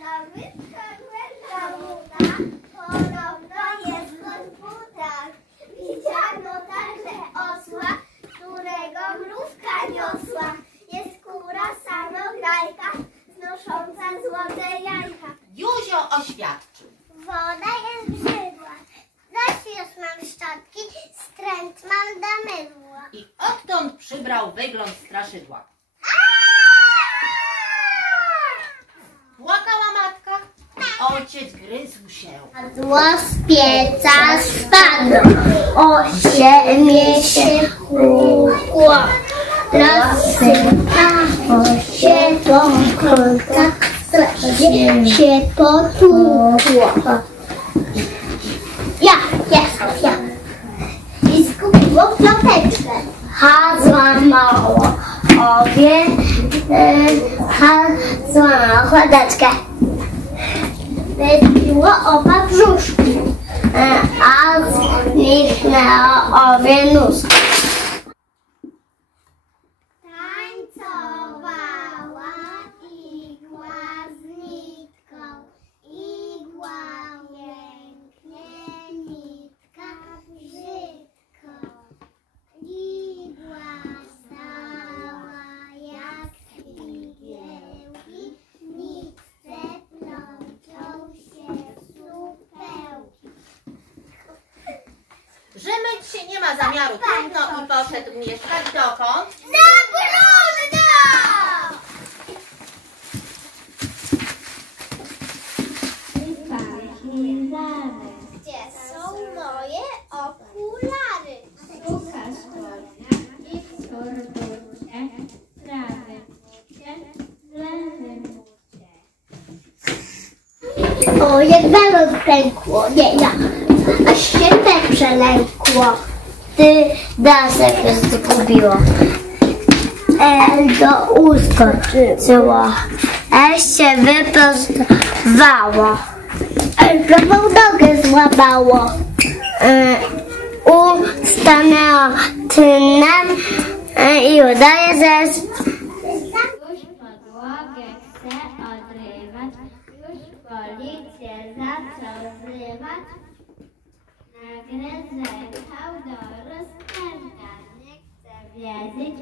Na wyspach leża woda, podobno jest kot w butach. Widziano także osła, którego mrówka niosła. Jest kura samograjka, znosząca złote jajka. Józio oświadczył. Woda jest brzydła, zaś już mam szczotki, stręt mam do mydła. I odtąd przybrał wygląd straszydła. Płakała matka, ojciec gryzł się. Padło z pieca spadło, osiemie się hukło, rozsypało się po kątach, strasznie się potłukło. Ja. I zgubiło ploteczkę. Ha złamało obie, ha złamało chłodeczkę. Wypiło oba brzuszki, a zniknęło obie nóżki. Tańcowała igła z nitką, igła pięknie, nitka brzydko. Igła stała jak igiełki, nitce plączą się supełki. Że myć się nie ma zamiaru, trudno, i poszedł mieszkać dokąd? Na brudno! Gdzie są moje okulary? Szukasz konia i w surducie trawy w lewym bucie. O, jak balon pękło, nie ja, aż się tak przelękło. Ty dasek zgubiło. Do uskoczyło. Się wyprostowało. Prawą nogę złamało. Stanęło tynem i udaje, że Już podłogę chce odrywać, już policję zaczął zrywać. Nagle zerkał do rozpęta, nie chce wiedzieć,